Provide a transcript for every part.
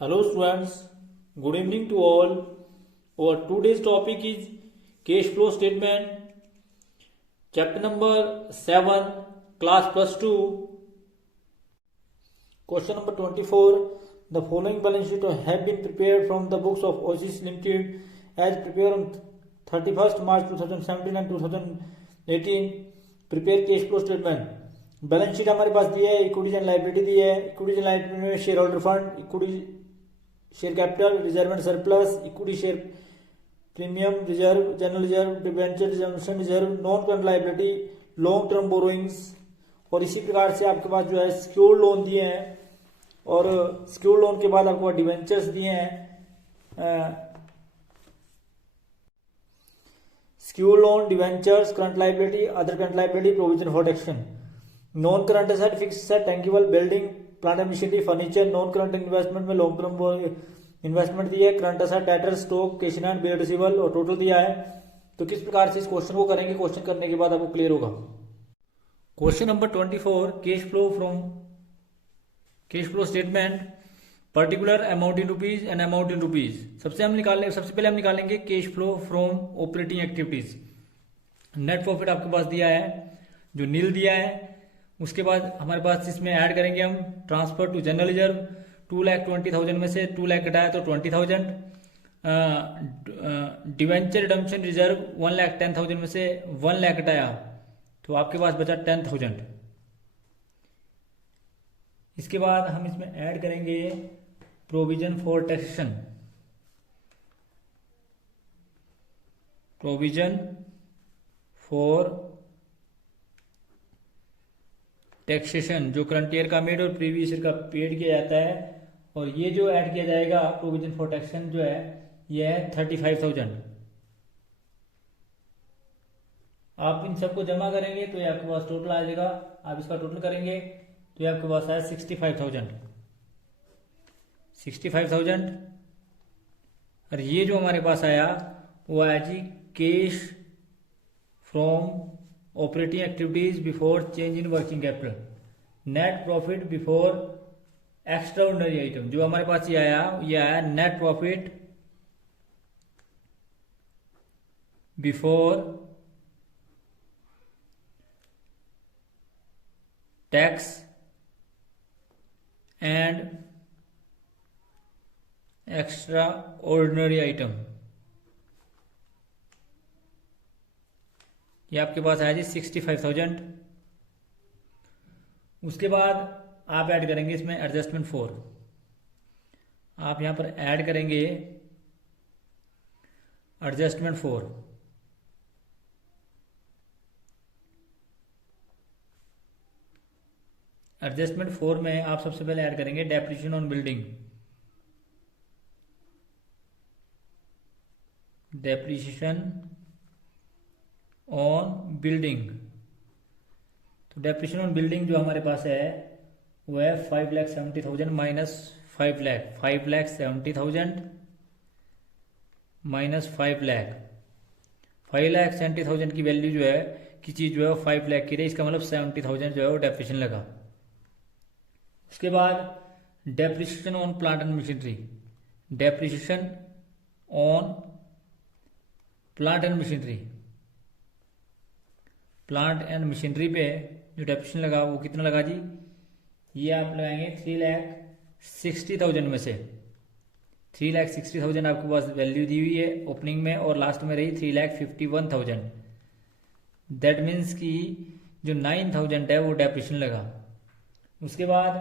Hello students, good evening to all. Our today's topic is cash flow statement, chapter number 7, class plus 2. Question number 24. The following balance sheet have been prepared from the books of Oasis Limited as prepared on 31st March 2017 and 2018. Prepare cash flow statement. Balance sheet हमारे पास दी है, equities and liability दी है. Equities and liability में share holder fund, equity share capital, reserve and surplus, equity share premium, reserve, general reserve, debenture reserve, non current liability, long term borrowings. और इसी प्रकार से आपके पास जो है सिक्योर्ड लोन दिए हैं, और सिक्योर्ड लोन के बाद आपके पास डिबेंचर्स दिए हैं. Secured loan, debentures, current liability, other current liability, provision for taxation. Non current asset, fix asset, tangible, building, plant and machinery, furniture. Non current investment में लॉन्ग टर्म इन्वेस्टमेंट दिया है. Current asset, debtor, stock, cash in hand, bill receivable और total दिया है. तो किस प्रकार से इस क्वेश्चन को करेंगे, क्वेश्चन करने के बाद आपको क्लियर होगा. Question number 24, cash flow statement, particular amount in rupees and amount in rupees. सबसे पहले हम निकालेंगे cash flow from operating activities. Net profit आपके पास दिया है जो नील दिया है. उसके बाद हमारे पास इसमें ऐड करेंगे हम ट्रांसफर टू जनरल रिजर्व. 2,20,000 में से 2 लाख घटाया तो 20,000. डिवेंचर रिडम्पशन रिजर्व 1,10,000 में से 1 लाख घटाया तो आपके पास बचा 10,000. इसके बाद हम इसमें ऐड करेंगे provision for taxation. Provision for taxation जो करंट ईयर का मेड और प्रीवियस ईयर का पेड किया जाता है. और ये जो ऐड किया जाएगा प्रोविजन फॉर टैक्सेशन जो है ये है 35,000. आप इन सबको जमा करेंगे तो ये आपके पास टोटल आ जाएगा. आप इसका टोटल करेंगे तो ये आपके पास आया 65,000. 65,000. और ये जो हमारे पास आया वो आया जी cash from operating activities before change in working capital. Net profit before extraordinary item. जो हमारे पास ये आया net profit before tax and extraordinary item. ये आपके पास आया जी 65,000. उसके बाद आप ऐड करेंगे इसमें एडजस्टमेंट 4. आप यहां पर ऐड करेंगे एडजस्टमेंट 4. एडजस्टमेंट 4 में आप सबसे पहले ऐड करेंगे depreciation on building. Depreciation on building. तो डेप्रिसिएशन ऑन बिल्डिंग जो हमारे पास है वो है 5,70,000 माइनस 5 लाख. 5,70,000 माइनस 5 लाख. 5,70,000 की वैल्यू जो है की चीज जो है वो 5 लाख की रही. इसका मतलब 70,000 जो है वो डेप्रिसिएशन लगा. उसके बाद depreciation on plant and machinery. Depreciation on plant and machinery. Plant and machinery पे जो डेप्रिसिएशन लगा वो कितना लगा जी. ये आप लगाएंगे 3,60,000 में से 3,60,000 आपके पास वैल्यू दी हुई है ओपनिंग में और लास्ट में रही 3,51,000. दैट मीन्स कि जो 9,000 है वो डेप्रिसिएशन लगा. उसके बाद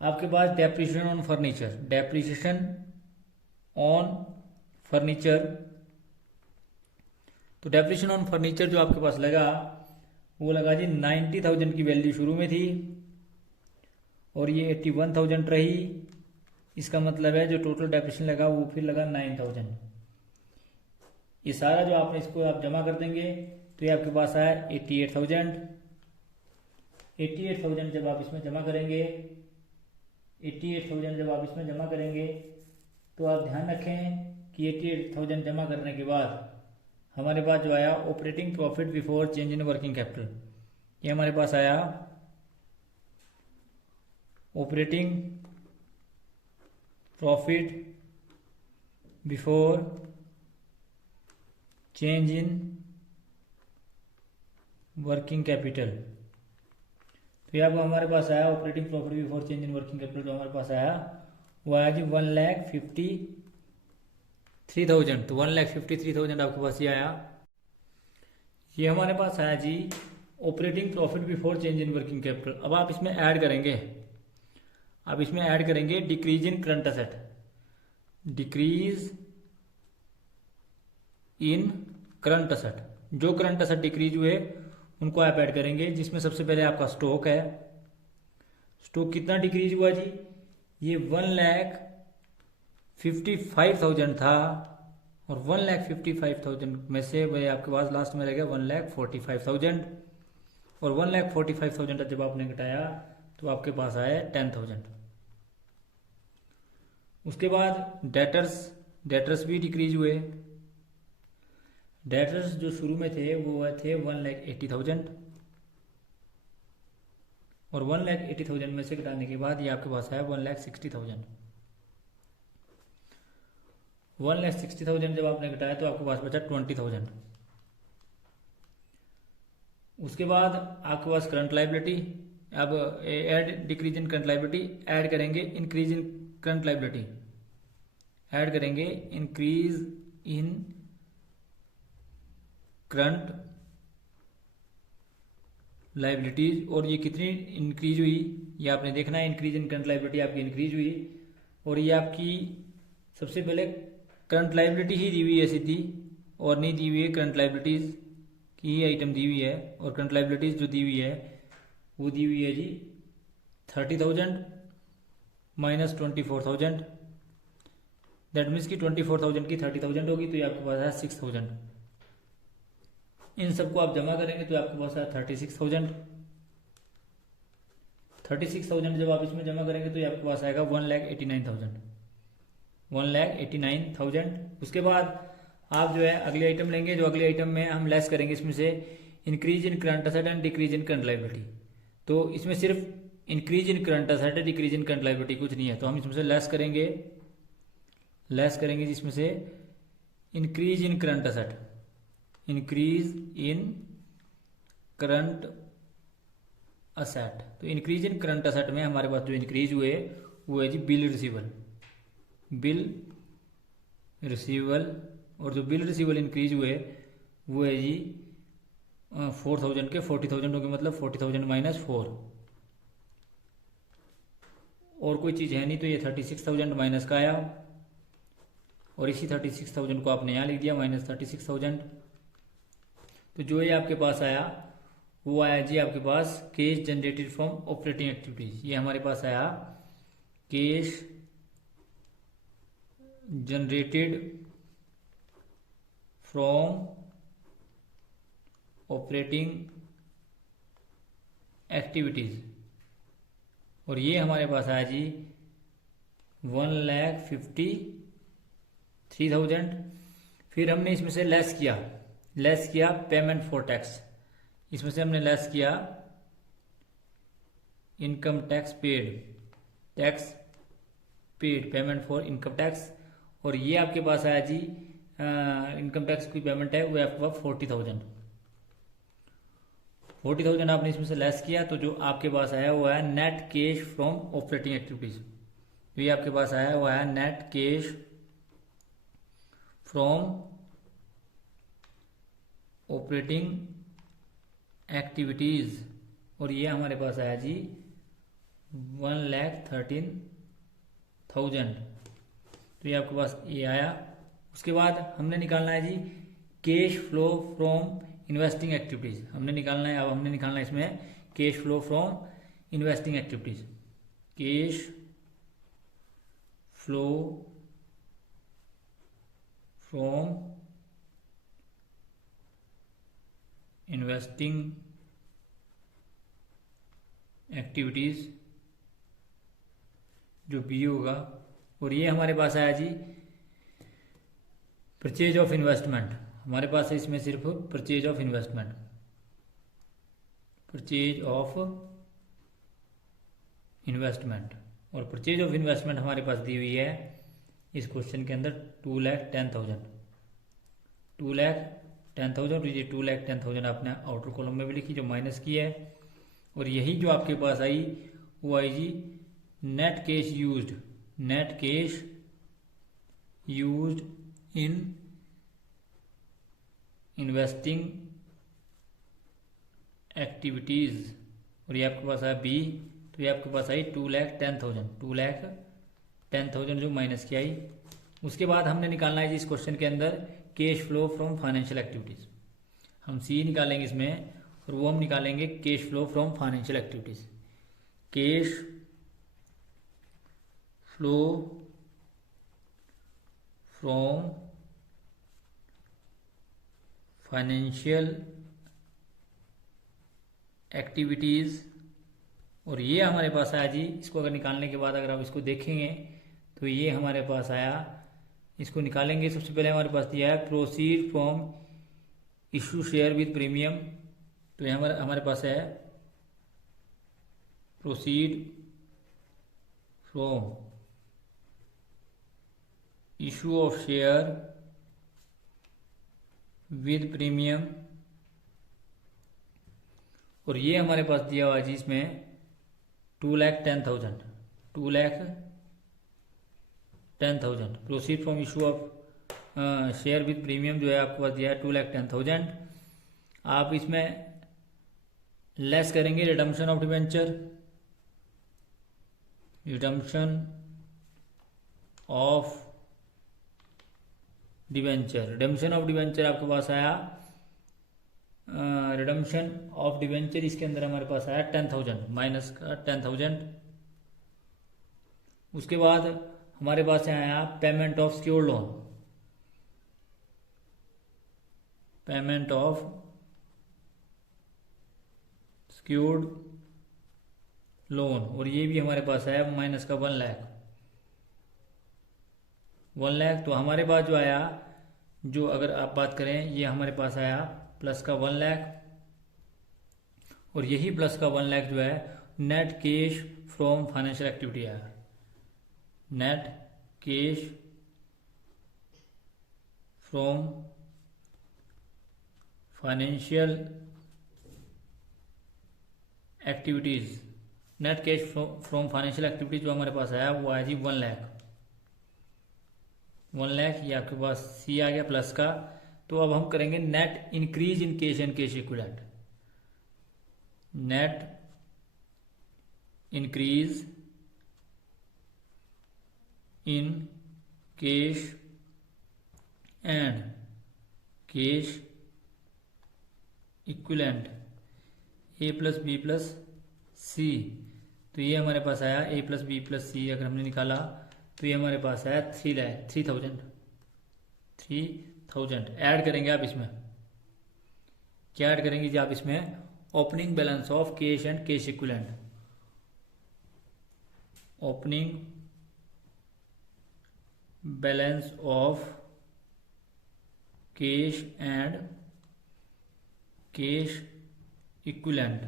आपके पास depreciation on furniture. Depreciation on furniture. तो डेप्रिसिएशन ऑन फर्नीचर जो आपके पास लगा वो लगा जी 90,000 की वैल्यू शुरू में थी और ये 81,000 रही. इसका मतलब है जो टोटल डेप्रिसिएशन लगा वो फिर लगा 9,000. ये सारा जो आपने इसको आप जमा कर देंगे तो ये आपके पास आया 88,000. 88,000 जब आप इसमें जमा करेंगे 88,000 जब आप इसमें जमा करेंगे तो आप ध्यान रखें कि 88,000 जमा करने के बाद हमारे पास जो आया operating profit before change in working capital. ये हमारे पास आया operating profit before change in working capital. तो ये आपको हमारे पास आया operating profit before change in working capital, जो हमारे पास आया वो आया जी 1,53,000। तो 1,53,000 आपके पास ये आया। ये हमारे पास आया जी operating profit before change in working capital. अब आप इसमें ऐड करेंगे, अब इसमें ऐड करेंगे decrease in current asset, decrease in current asset. जो करंट असेट डिक्रीज हुए उनको आप ऐड करेंगे, जिसमें सबसे पहले आपका स्टॉक है। स्टॉक कितना डिक्रीज हुआ जी? ये 1,55,000 था, और 1,55,000 में से वह आपके पास लास्ट में रह गया 1,45,000, और 1,45,000 जब आपने घटाया तो आपके पास आया 10,000। उसके बाद डेटर्स भी डिक्रीज हुए। डेटर्स जो शुरू में थे वो थे 1,80,000, और 1,80,000 में से घटाने के बाद ये आपके पास आया 1,60,000। 1,60,000 जब आपने घटाया तो आपके पास बचा 20,000। उसके बाद आपके पास करंट लायबिलिटी। अब add decrease in current liability, add करेंगे increase in current liability, add करेंगे इंक्रीज इन करंट लायबिलिटीज। और ये कितनी इंक्रीज हुई ये आपने देखना है। इंक्रीज इन करंट लायबिलिटी आपकी इंक्रीज हुई, और ये आपकी सबसे पहले करंट लायबिलिटी ही दी हुई है सीधी, और नहीं दी हुई है करंट लायबिलिटीज की ही आइटम दी हुई है। और करंट लायबिलिटीज जो दी हुई है वो दी हुई है जी 30,000 माइनस 24,000। दैट मीन्स की 24,000 की 30,000 होगी, तो ये आपके पास है 6,000। इन सबको आप जमा करेंगे तो आपके पास है 36,000। 36,000 जब आप इसमें जमा करेंगे तो ये आपके पास आएगा 1,89,000। 1,89,000। उसके बाद आप जो है अगले आइटम लेंगे, जो अगले आइटम में हम लेस करेंगे इसमें से increase in current asset and decrease in current liability. तो इसमें सिर्फ इंक्रीज इन करंट असेट है, डिक्रीज इन करंट लायबिलिटी कुछ नहीं है। तो हम इसमें से लेस करेंगे जिसमें से increase in current asset, increase in current asset. तो इंक्रीज इन करंट असेट में हमारे पास जो इंक्रीज हुए वो है जी बिल रिसीवेबल। और जो बिल रिसीवेबल इंक्रीज हुए वो है जी 4,000 के 40,000 होंगे, मतलब 40,000 माइनस 4, और कोई चीज़ है नहीं, तो ये 36,000 माइनस का आया। और इसी 36,000 को आपने यहाँ लिख दिया माइनस 36,000। तो जो ये आपके पास आया वो आया जी आपके पास cash generated from operating activities. ये हमारे पास आया cash generated from operating activities, और ये हमारे पास आया जी 1,53,000। फिर हमने इसमें से लेस किया पेमेंट फॉर टैक्स। इसमें से हमने लेस किया income tax paid payment for income tax. और ये आपके पास आया जी इनकम टैक्स की पेमेंट है वो आपके पास 40,000 आपने इसमें से लेस किया, तो जो आपके पास आया वो है net cash from operating activities. तो ये आपके पास आया वो है net cash from operating activities, और ये हमारे पास आया जी 1,13,000। तो ये आपके पास ये आया। उसके बाद हमने निकालना है जी cash flow from investing activities. हमने निकालना है इसमें cash flow from investing activities. Cash flow from investing activities जो बी होगा। और ये हमारे पास आया जी परचेज ऑफ इन्वेस्टमेंट। हमारे पास है इसमें सिर्फ परचेज ऑफ इन्वेस्टमेंट, और परचेज ऑफ इन्वेस्टमेंट हमारे पास दी हुई है इस क्वेश्चन के अंदर 2,10,000। 2,10,000, ये 2,10,000 आपने आउटर कॉलम में भी लिखी जो माइनस की है। और यही जो आपके पास आई वो आई जी net cash used, net cash used in investing activities, और ये आपके पास आया बी, तो ये आपके पास आई 2,10,000। 2,10,000 जो माइनस की आई। उसके बाद हमने निकालना है जी इस क्वेश्चन के अंदर cash flow from financial activities. हम सी निकालेंगे इसमें, और वो हम निकालेंगे cash flow from financial activities. Cash flow from financial activities, और ये हमारे पास आया जी, इसको अगर निकालने के बाद अगर आप इसको देखेंगे तो ये हमारे पास आया, इसको निकालेंगे। सबसे पहले हमारे पास दिया है proceed from issue share with premium, तो ये हमारे पास है proceed from issue of share with premium, और ये हमारे पास दिया हुआ है जी इसमें 2,10,000। 2,10,000 proceed from issue of share with premium जो है आपके पास दिया है 2,10,000। आप इसमें लेस करेंगे redemption of debenture, redemption of debenture, redemption of debenture आपके पास आया, रिडम्पशन ऑफ डिवेंचर इसके अंदर हमारे पास आया 10,000 माइनस का 10,000। उसके बाद हमारे पास आया payment of secured loan, payment of secured loan, और ये भी हमारे पास आया माइनस का 1 लाख। 1 लाख, तो हमारे पास जो आया, जो अगर आप बात करें ये हमारे पास आया प्लस का 1 लाख, और यही प्लस का 1 लाख जो है net cash from financial activity आया, net cash from financial activities. Net cash from financial activities जो हमारे पास आया वो आया जी 1 लाख। 1 लाख ये आपके पास सी आ गया प्लस का। तो अब हम करेंगे net increase in cash and cash equivalent, net increase in cash and cash equivalent A plus B plus C. तो ये हमारे पास आया A plus B plus C, अगर हमने निकाला तो ये हमारे पास आया 3,000। ऐड करेंगे आप इसमें, क्या ऐड करेंगे जी आप इसमें, opening balance of cash and cash equivalent, opening balance of cash and cash equivalent,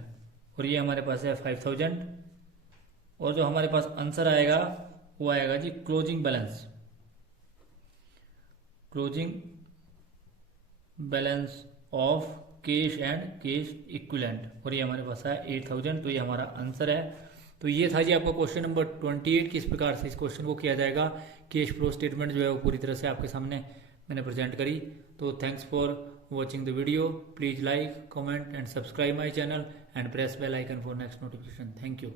और ये हमारे पास है 5,000। और जो हमारे पास आंसर आएगा वो आएगा जी closing balance, closing balance of cash and cash equivalent, और ये हमारे पास है 8,000। तो ये हमारा आंसर है। तो ये था जी आपका क्वेश्चन नंबर 28, किस प्रकार से इस क्वेश्चन को किया जाएगा। कैश फ्लो स्टेटमेंट जो है वो पूरी तरह से आपके सामने मैंने प्रेजेंट करी। तो thanks for watching the video, please like, comment and subscribe my channel and press bell icon for next notification. Thank you.